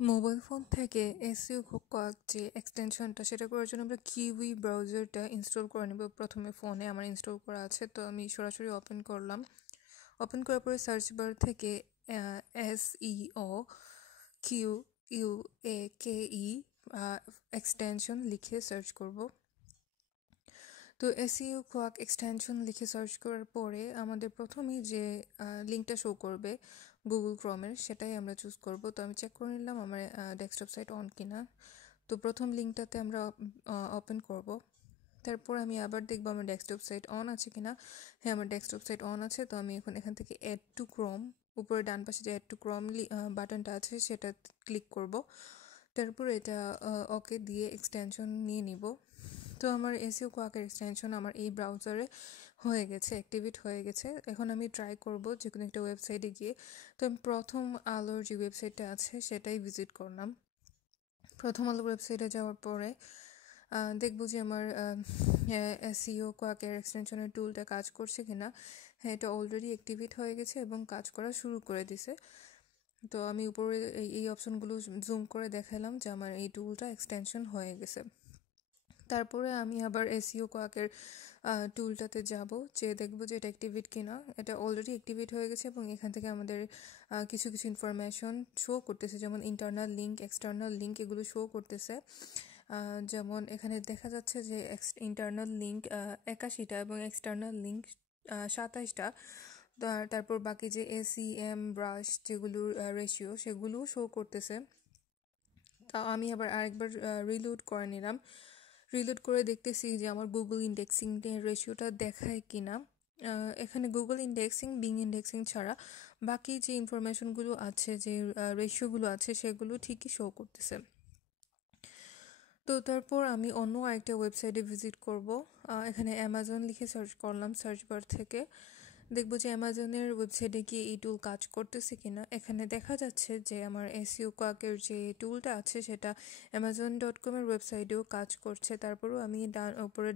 Mobile phone থেকে SEO quack যে এক্সটেনশনটা সেটা করার জন্য আমরা কিউই ব্রাউজারটা ইনস্টল করে নেব। প্রথমে ফোনে আমার ইনস্টল করা আছে, তো আমি সরাসরি ওপেন করলাম। ওপেন করার পরে সার্চ বার থেকে SEO Q U A K E extension লিখে সার্চ করব। তো এসইও কোয়াক এক্সটেনশন লিখে সার্চ করার পরে আমাদের প্রথমেই যে লিঙ্কটা শো করবে গুগল ক্রোমের, সেটাই আমরা চুজ করব। তো আমি চেক করে নিলাম আমার ডেস্কটপ সাইট অন কিনা। তো প্রথম লিঙ্কটাতে আমরা ওপেন করব। তারপর আমি আবার দেখবো আমার ডেস্কটপ সাইট অন আছে কিনা। হ্যাঁ, আমার ডেস্কটপ সাইট অন আছে। তো আমি এখন এখান থেকে অ্যাড টু ক্রোম, উপরে ডান পাশে যে অ্যাড টু ক্রোম বাটনটা আছে সেটা ক্লিক করব। তারপর এটা ওকে দিয়ে এক্সটেনশন নিয়ে নিব। তো আমার এসইও কোয়াকের এক্সটেনশন আমার এই ব্রাউজারে হয়ে গেছে, অ্যাক্টিভেট হয়ে গেছে। এখন আমি ট্রাই করব যে কোনো একটা ওয়েবসাইটে গিয়ে। তো আমি প্রথম আলোর যে ওয়েবসাইটটা আছে সেটাই ভিজিট করলাম। প্রথম আলোর ওয়েবসাইটে যাওয়ার পরে দেখব যে আমার এসইও কোয়াকের এক্সটেনশনের টুলটা কাজ করছে কিনা। হ্যাঁ, এটা অলরেডি অ্যাক্টিভেট হয়ে গেছে এবং কাজ করা শুরু করে দিছে। তো আমি উপরে এই অপশনগুলো জুম করে দেখালাম যে আমার এই টুলটা এক্সটেনশন হয়ে গেছে। তারপরে আমি আবার এসইও কোয়াকের টুলটাতে যাব, যে দেখব যে এটা অ্যাক্টিভেট কিনা। এটা অলরেডি অ্যাক্টিভেট হয়ে গেছে এবং এখান থেকে আমাদের কিছু কিছু ইনফরমেশন শো করতেছে, যেমন ইন্টারনাল লিঙ্ক, এক্সটার্নাল লিঙ্ক, এগুলো শো করতেছে। যেমন এখানে দেখা যাচ্ছে যে ইন্টারনাল লিঙ্ক 81টা এবং এক্সটার্নাল লিঙ্ক 27টা। তারপর বাকি যে এসইএম ব্রাশ যেগুলোর রেশিও সেগুলোও শো করতেছে। তা আমি আবার আরেকবার রিলোড করে নিলাম। রিলোড করে দেখতেছি যে আমার গুগল ইন্ডেক্সিং রেশিওটা দেখায় কিনা। এখানে গুগল ইন্ডেক্সিং, বিং ইন্ডেক্সিং ছাড়া বাকি যে ইনফরমেশনগুলো আছে, যে রেশিওগুলো আছে, সেগুলো ঠিকই শো করতেছে। তো তারপর আমি অন্য আরেকটা ওয়েবসাইটে ভিজিট করব। এখানে অ্যামাজন লিখে সার্চ করলাম সার্চ বার থেকে। দেখব যে অ্যামাজনের ওয়েবসাইটে গিয়ে এই টুল কাজ করতেছে কিনা। এখানে দেখা যাচ্ছে যে আমার এসইও কোয়াকের যে টুলটা আছে সেটা amazon.com-এর ওয়েবসাইটেও কাজ করছে। তারপরেও আমি উপরে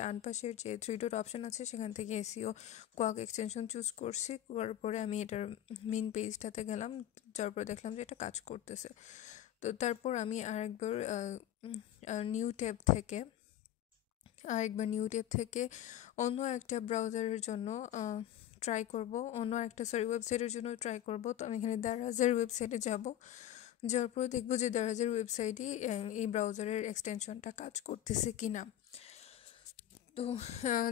ডান পাশের যে 3 ডট অপশন আছে সেখান থেকে এসইও কোয়াক এক্সটেনশন চুজ করছি। করার পরে আমি এটার মেইন পেজটাতে গেলাম, যার পরে দেখলাম যে এটা কাজ করতেছে। তো তারপর আমি আরেকবার নিউ ট্যাব থেকে অন্য একটা ব্রাউজারের জন্য ট্রাই করব, ওয়েবসাইটের জন্য ট্রাই করব। তো আমি এখানে দারাজের ওয়েবসাইটে যাব। যাওয়ার পরে দেখবো যে দারাজের ওয়েবসাইটই এই ব্রাউজারের এক্সটেনশনটা কাজ করতেছে কিনা। তো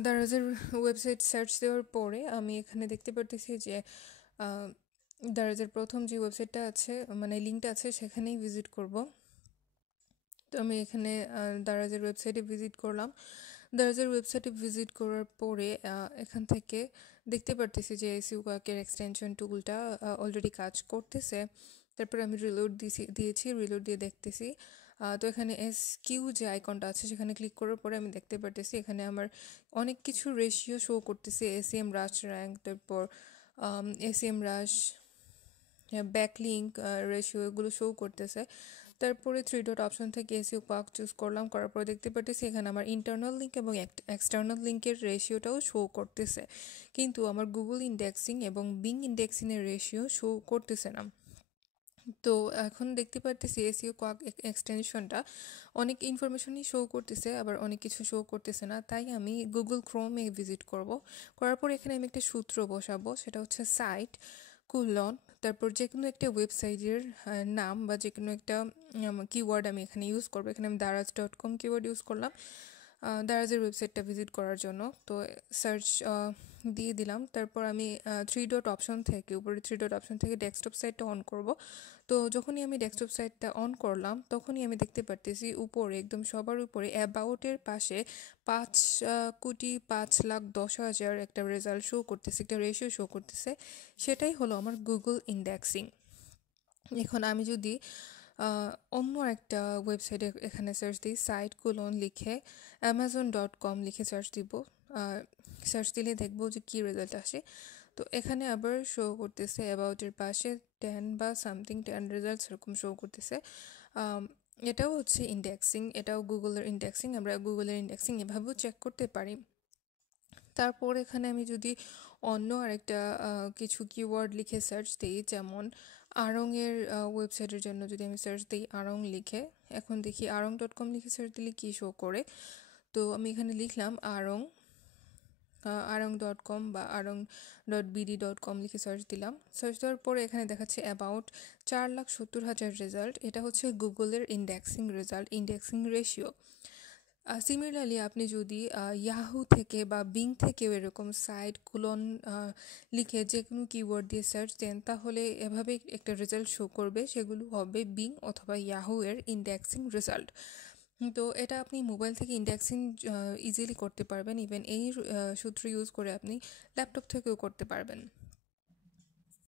দারাজের ওয়েবসাইট সার্চ দেওয়ার পরে আমি এখানে দেখতে পারতেছি যে দারাজের প্রথম যে ওয়েবসাইটটা আছে, মানে লিঙ্কটা আছে, সেখানেই ভিজিট করব। তো আমি এখানে দারাজের ওয়েবসাইটে ভিজিট করলাম। দারাজের ওয়েবসাইটে ভিজিট করার পরে এখান থেকে দেখতে পারতেছি যে এসইও কোয়াকের এক্সটেনশন টুলটা অলরেডি কাজ করতেছে। তারপরে আমি দিয়েছি, রিলোড দিয়ে দেখতেছি। তো এখানে কিউ যে আইকনটা আছে সেখানে ক্লিক করার পরে আমি দেখতে পারতেছি এখানে আমার অনেক কিছু রেশিও শো করতেছে। এসিএম রাশ র্যাঙ্ক, তারপর এসিএম রাশ, ব্যাকলিঙ্ক রেশিও, এগুলো শো করতেছে। তারপরে 3 ডট অপশন থেকে এসইও কোয়াক চুজ করলাম। করার পরে দেখতে পাচ্ছি এখানে আমার ইন্টারনাল লিঙ্ক এবং এক্সটার্নাল লিঙ্কের রেশিওটাও শো করতেছে, কিন্তু আমার গুগল ইন্ডেক্সিং এবং বিং ইন্ডেক্সিংয়ের রেশিও শো করতেছে না। তো এখন দেখতে পারতেছি এসইও কোয়াক এক্সটেনশনটা অনেক ইনফরমেশনই শো করতেছে, আবার অনেক কিছু শো করতেছে না। তাই আমি গুগল ক্রোমে ভিজিট করব। করার পর এখানে আমি একটা সূত্র বসাবো, সেটা হচ্ছে সাইট কুলন, তারপর যে কোনো একটা ওয়েবসাইটের নাম বা যে কোনো একটা কিওয়ার্ড আমি এখানে ইউজ করবো। এখানে আমি দারাজ.com কিওয়ার্ড ইউজ করলাম দারাজের ওয়েবসাইটটা ভিজিট করার জন্য। তো সার্চ দিয়ে দিলাম। তারপর আমি 3 ডট অপশন থেকে, উপরে 3 ডট অপশন থেকে ডেস্কটপ সাইটটা অন করব। তো যখনই আমি ডেস্কটপ সাইটটা অন করলাম তখনই আমি দেখতে পারতেছি উপরে, একদম সবার উপরে অ্যাবাউটের পাশে 5,05,10,000 একটা রেজাল্ট শো করতেছে, একটা রেশিও শো করতেছে। সেটাই হলো আমার গুগল ইন্ডেক্সিং। এখন আমি যদি অন্য একটা ওয়েবসাইটে এখানে সার্চ দিই, সাইট কুলন লিখে amazon.com লিখে সার্চ দিব, সার্চ দিলে দেখবো যে কী রেজাল্ট আসে। তো এখানে আবার শো করতেছে অ্যাবাউটের পাশে 10 বা সামথিং 10 রেজাল্টস এরকম শো করতেছে। এটাও হচ্ছে ইন্ডেক্সিং, এটাও গুগলের ইন্ডেক্সিং। আমরা গুগলের ইন্ডেক্সিং এভাবেও চেক করতে পারি। তারপর এখানে আমি যদি অন্য আরেকটা কিছু কিওয়ার্ড লিখে সার্চ দিই, যেমন আড়ংয়ের ওয়েবসাইটের জন্য যদি আমি সার্চ দিই আড়ং লিখে, এখন দেখি arong.com লিখে সার্চ দিলে কী শো করে। তো আমি এখানে লিখলাম arong.com বা arong.bd.com লিখে সার্চ দিলাম। সার্চ দেওয়ার পরে এখানে দেখাচ্ছে অ্যাবাউট 4,70,000 রেজাল্ট। এটা হচ্ছে গুগলের indexing result, indexing ratio. Similarly আপনি যদি ইয়াহু থেকে বা বিং থেকেও এরকম সাইট কুলন লিখে যে কোনো কিওয়ার্ড দিয়ে সার্চ দেন, তাহলে এভাবেই একটা রেজাল্ট শো করবে। সেগুলো হবে বিং অথবা ইয়াহু এর ইন্ডেক্সিং রেজাল্ট। তো এটা আপনি মোবাইল থেকে ইন্ডেক্সিং ইজিলি করতে পারবেন। ইভেন এই সূত্র ইউজ করে আপনি ল্যাপটপ থেকেও করতে পারবেন।